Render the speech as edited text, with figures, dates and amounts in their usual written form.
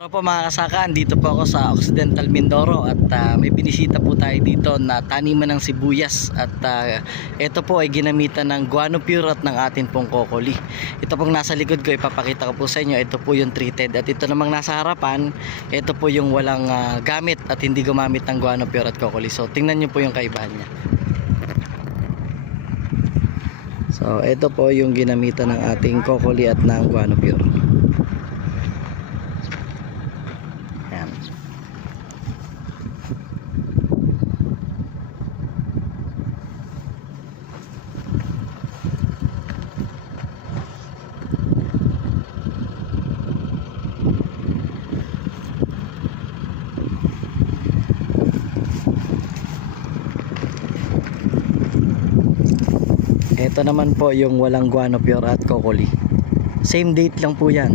Ano po mga kasaka, dito po ako sa Occidental Mindoro at may binisita po tayo dito na taniman ng sibuyas at ito po ay ginamitan ng guano pure at ng atin pong kokoli. Ito pong nasa likod ko, ipapakita ko po sa inyo, ito po yung treated at ito namang nasa harapan, ito po yung walang gamit at hindi gumamit ng guano pure at kokoli. So tingnan nyo po yung kaibahan niya. So ito po yung ginamitan ng ating kokoli at ng guano pure. Ito naman po yung walang guano pure at kokoli. Same date lang po yan.